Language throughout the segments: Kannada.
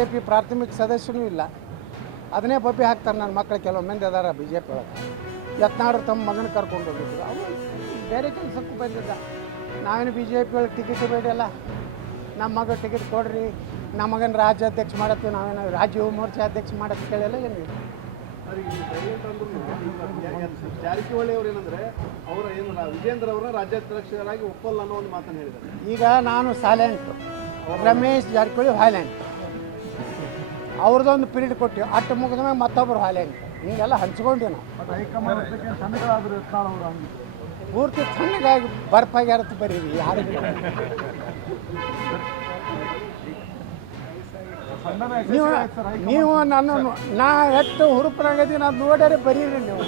BJP ಪ್ರಾಥಮಿಕ ಸದಸ್ಯನೂ ಇಲ್ಲ. ಅದನ್ನೇ ಬಬ್ಬಿ ಹಾಕ್ತಾರೆ ನನ್ನ ಮಕ್ಕಳು. ಕೆಲವು ಮಂದಿ ಅದಾರ BJP ಒಳಗೆ. ಯತ್ನಾಳರು ತಮ್ಮ ಮಗನ ಕರ್ಕೊಂಡು ಹೋಗಿದ್ರು. ಅವು ಬೇರೆ ಕೆಲಸಕ್ಕೂ ಬಂದಿದ್ದ. ನಾವೇನು BJP ಒಳಗೆ ಟಿಕೆಟ್ ಬೇಡಲ್ಲ, ನಮ್ಮ ಮಗ ಟಿಕೆಟ್ ಕೊಡ್ರಿ, ನಮ್ಮ ಮಗನ ರಾಜ್ಯಾಧ್ಯಕ್ಷ ಮಾಡತ್ತೀವಿ, ನಾವೇನು ರಾಜ್ಯ ಯುವ ಮೋರ್ಚಾ ಅಧ್ಯಕ್ಷ ಮಾಡಕ್ಕೆ ಕೇಳಿಲ್ಲ ಏನಿಲ್ಲ. ಜಾರಕಿಹೊಳಿ ಅವರು ಏನಂದ್ರೆ ಅವರ ಏನು ವಿಜೇಂದ್ರ ಅವರ ರಾಜ್ಯಾಧ್ಯಕ್ಷರಾಗಿ ಒಪ್ಪಲ್ಲ ಅನ್ನೋ ಒಂದು ಮಾತನ್ನು ಹೇಳಿದ್ದಾರೆ. ಈಗ ನಾನು ಸೈಲೆಂಟು, ರಮೇಶ್ ಜಾರಕಿಹೊಳಿ ವೈಲೆಂಟ್. ಅವ್ರದ್ದೊಂದು ಪೀರಿಯಡ್ ಕೊಟ್ಟಿವಿ, ಅಟ್ಟು ಮುಗಿದ ಮೇಲೆ ಮತ್ತೊಬ್ಬರು ವೈಲೆಂಟ್. ಹಿಂಗೆಲ್ಲ ಹಂಚ್ಕೊಂಡ್ವಿ ನಾವು. ಪೂರ್ತಿ ತಣ್ಣಗಾಗಿ ಬರ್ಫಾಗ್ಯಾರತ್ತು ಬರೀರಿ ಯಾರಿಗೂ. ನೀವು ನನ್ನನ್ನು ನಾ ಎಷ್ಟು ಹುರುಪನಾಗದೀನಿ ಅದು ನೋಡ್ಯಾರೆ ಬರೀರಿ ನೀವು.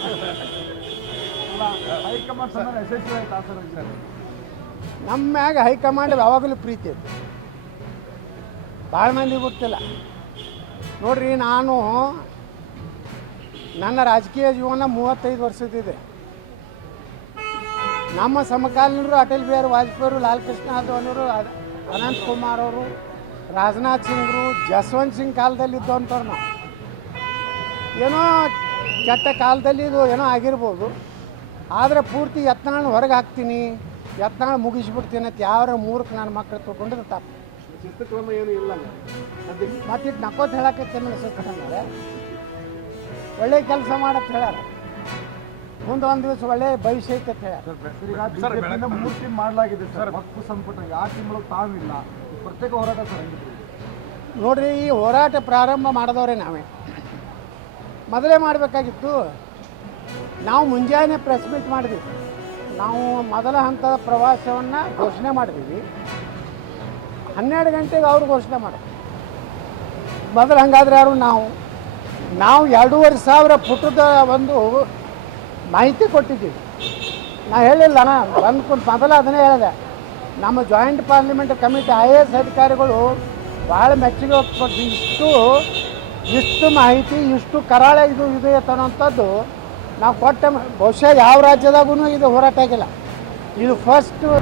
ನಮ್ಮ ಮ್ಯಾಗ ಹೈಕಮಾಂಡ್ ಯಾವಾಗಲೂ ಪ್ರೀತಿ ಐತಿ. ಭಾಳ ಮಂದಿ ಗೊತ್ತಿಲ್ಲ ನೋಡ್ರಿ. ನಾನು ನನ್ನ ರಾಜಕೀಯ ಜೀವನ 35 ವರ್ಷದಿದೆ. ನಮ್ಮ ಸಮಕಾಲೀನರು ಅಟಲ್ ಬಿಹಾರಿ ವಾಜಪೇಯಿ, ಲಾಲ್ ಕೃಷ್ಣ ಅದ್ವಾನಿಯವರು, ಅನಂತ್ ಕುಮಾರ್ ಅವರು, ರಾಜನಾಥ್ ಸಿಂಗ್ರು, ಜಸ್ವಂತ್ ಸಿಂಗ್ ಕಾಲದಲ್ಲಿ ಇದ್ದವಂಥವ್ರು ನಾವು. ಏನೋ ಕೆಟ್ಟ ಕಾಲದಲ್ಲಿ ಇದು ಏನೋ ಆಗಿರ್ಬೋದು, ಆದರೆ ಪೂರ್ತಿ ಯತ್ನಾಳ್ ಹೊರಗೆ ಹಾಕ್ತೀನಿ, ಯತ್ನಾಳ್ ಮುಗಿಸ್ಬಿಡ್ತೀನಿ ಅಂತ ಯಾವ ಮೂರಕ್ಕೆ ನನ್ನ ಮಕ್ಕಳು ತೊಗೊಂಡಿದ್ರೆ ತಪ್ಪು. ಶಿಸ್ತುಕ್ರಮ ಏನು ಇಲ್ಲ ಮತ್ತಿಟ್ಟು ನಕ್ಕೋತ ಹೇಳಕತ್ತೇನೆ. ಶಿಸ್ತಂದರೆ ಒಳ್ಳೆ ಕೆಲಸ ಮಾಡತ್ತೆ ಹೇಳ್ಯಾರ, ಮುಂದೆ ಒಂದು ದಿವಸ ಒಳ್ಳೆ ಭವಿಷ್ಯ ಐತೆ ಅಂತ ಹೇಳ್ಯಾರ. 3 ಟೀಮ್ ಮಾಡಲಾಗಿದೆ ಸರ್, ವಕ್ಫ್ ಸಂಪುಟ ಯಾವ ಟೀಮ್ಗಳು ತಾವಿಲ್ಲ, ಪ್ರತ್ಯೇಕ ಹೋರಾಟ ಸರ್. ನೋಡ್ರಿ, ಈ ಹೋರಾಟ ಪ್ರಾರಂಭ ಮಾಡಿದವ್ರೆ ನಾವೇ. ಮೊದಲೇ ಮಾಡಬೇಕಾಗಿತ್ತು. ನಾವು ಮುಂಜಾನೆ ಪ್ರೆಸ್ ಮೀಟ್ ಮಾಡಿದ್ವಿ. ನಾವು ಮೊದಲ ಹಂತದ ಪ್ರವಾಸವನ್ನು ಘೋಷಣೆ ಮಾಡಿದ್ವಿ. 12 ಗಂಟೆಗೆ ಅವ್ರು ಘೋಷಣೆ ಮಾಡೋದು. ಮೊದಲು ಹಂಗಾದ್ರೆ ಯಾರು ನಾವು 2,500 ಪುಟದ ಒಂದು ಮಾಹಿತಿ ಕೊಟ್ಟಿದ್ದೀವಿ. ನಾ ಹೇಳಿಲ್ಲ, ಬಂದ್ಕೊಂಡು ಮೊದಲ ಅದನ್ನೇ ಹೇಳಿದೆ. ನಮ್ಮ ಜಾಯಿಂಟ್ ಪಾರ್ಲಿಮೆಂಟ್ ಕಮಿಟಿ IAS ಅಧಿಕಾರಿಗಳು ಭಾಳ ಮೆಚ್ಚುಗೆ ವ್ಯಕ್ತಪಡಿಸಿ ಇಷ್ಟು ಮಾಹಿತಿ, ಇಷ್ಟು ಕರಾಳ ಇದು ಅನ್ನೋಂಥದ್ದು ನಾವು ಕೊಟ್ಟ. ಬಹುಶಃ ಯಾವ ರಾಜ್ಯದಾಗೂ ಇದು ಹೋರಾಟ ಆಗಿಲ್ಲ. ಇದು ಫಸ್ಟ್